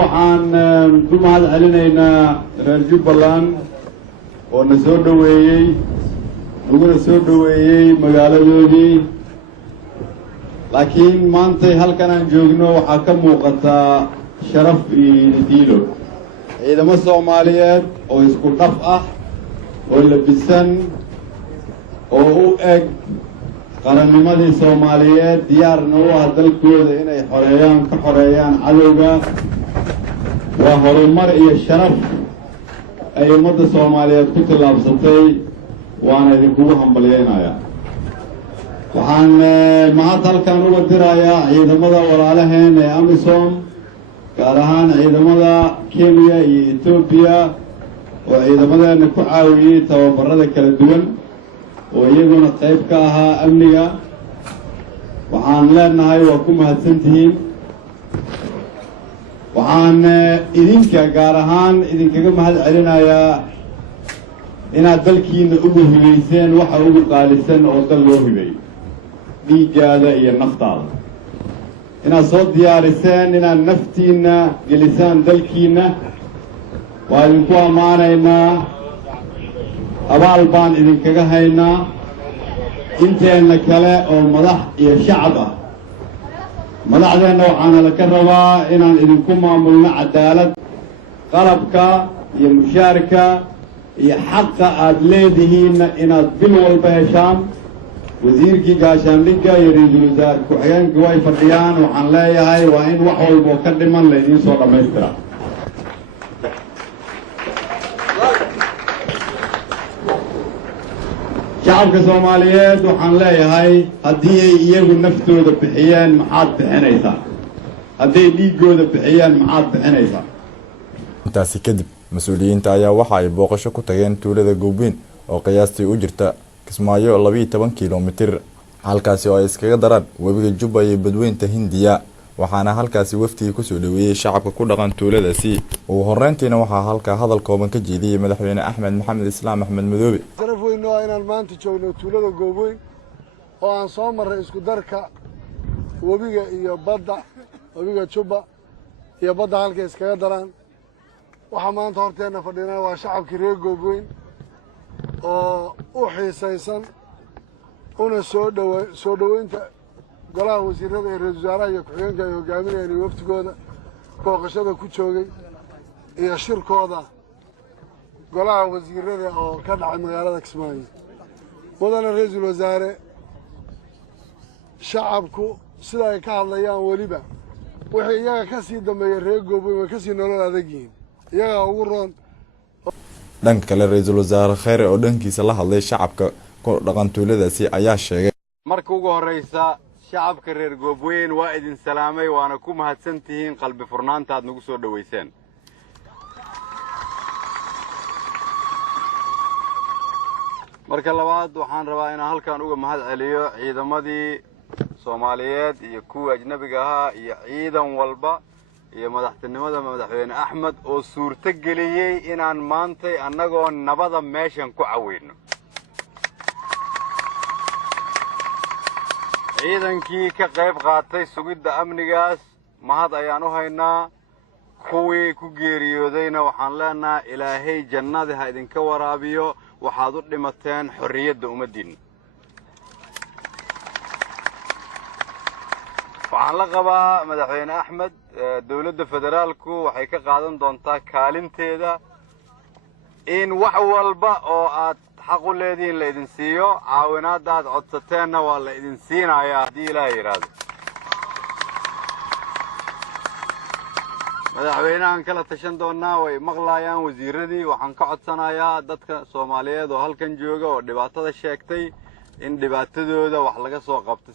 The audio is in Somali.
waxaan ku mahad celinaynaa reer Jubbaland oo na soo dhaweeyay naguna soo dhaweeyay magaaladoodii laakiin maanta halkan aan joogno waxaa ka muuqata sharaf iyo diilo ciidamo Soomaaliyeed oo isku dhaf ah oo labisan oo u eg qarannimadii Soomaaliyeed diyaarna u ah dalkooda inay ka xoreeyaan cadowga waa horumar iyo sharaf ay ummadda Soomaaliyeed ku tilaabsatay waana idinkugu hambalyeynaya waxaan mahad halkan uga dirayaa ciidamada walaalaheen ee AMISOM gaar ahaan ciidamada Kenya iyo Ethiopia oo ciidamadeena ku caawiyay tababarada kala duwan oo iyaguna qayb ka ahaa amniga waxaan leenahay waa ku mahadsantihiin waxaan idinka gaar ahaan idinkaga mahad celinayaa inaad dalkiina ugu hibayseen waxa ugu qaalisan oo dal loo hibay dhiiggaada iyo naftaada inaad soo diyaariseen inaad naftiina gelisaan dalkiina waa idinku ammaanaynaa abaal baan idinkaga haynaa inteena kale oo madax iyo shacab ah madaxdeena waxaana ka rabaa inaan idinku maamulno cadaalad qalabka iyo mushaarka iyo xaqa aad leedihiin inaad bil walba heshaan wasiirkii gaashaandhigga iyo ra'iisul wasaare ku-xigeenka way fadhiyaan waxaan leeyahay waa in wax walba ka dhiman la idiin soo dhammaystiraa shacabka Soomaaliyeed waxaan leeyahay haddii ay iyagu naftooda bixiyeen maxaad bixinaysaa haddii dhiigooda bixiyeen maxaad bixinaysaa intaasi kadib mas'uuliyiinta ayaa waxa ay booqasho ku tageen tuulada Goobweyn oo qiyaastii u jirta Kismaayo 12 kiiloomitir halkaasi oo ay iskaga daraan webiga Jubba iyo Badweynta Hindiya waxaana halkaasi waftiga ku soo dhaweeyay shacabka ku dhaqan tuuladaasi oo horeyntiina waxa halka hadal kooban ka jeediyay madaxweyne Axmed Maxamed Islaam Axmed Madoobe sharaf weyn oo inaan maanta joogno tuulada Goobweyn oo aan soo maray isku darka webiga iyo badda webiga Jubba iyo badda halka iskaga daraan waxa maanta horteena fadhina waa shacabkii reer Goobweyn oo u xiisaysan una soo dhaweynta golaha wasiirada ee ra'iisul wasaaraha iyo ku-xigeenka ay hogaaminayaan waftigooda booqashada ku joogay iyo shirkooda golaha wasiirada oo ka dhacay magaalada Kismaayo mudane ra'iisul wasaare shacabku sida ay ka hadlayaan waliba wixii iyaga ka sii dambeeyay reer Goobweyn way ka sii nolol adag yihiin iyaga ugu roon dhanka kale ra'iisul wasaare Khayre oo dhankiisa la hadlay shacabka ku dhaqan tuuladaasi ayaa sheegay markii ugu horeysa shacabka reer Goobweyn waa idin salaamay waana ku mahadsantihiin qalbi furnaanta aad nagu soo dhaweyseen marka labaad waxaan rabaa inaan halkan uga mahad celiyo ciidamadii Soomaaliyeed iyo kuwa ajnabiga ahaa iyo ciidan walba iyo madaxtinimada madaxweyne Axmed oo suurto geliyay inaan maantay annagoo nabada meeshan ku caweyno ciidankii ka qayb qaatay sugidda amnigaas mahad ayaan u haynaa kuwii ku geeriyoodayna waxaan leenahay Ilaahay jannada ha idinka waraabiyo waxaad u dhimateen xorriyadda ummaddiina waxaan la qabaa madaxweyne Axmed dawladda federaalku waxay ka qaadan doontaa kaalinteeda in wax walba oo aad xaq u leedihiin la idin siiyo caawinaadda aad codsateenna waa la idin siinayaa haddii Ilaahay yiraahdo madaxweynahan kala tashan doonaa way maqlaayaan wasiiradii waxaan ka codsanayaa dadka Soomaaliyeed oo halkan jooga oo dhibaatada sheegtay in dhibaatadooda wax laga soo qabto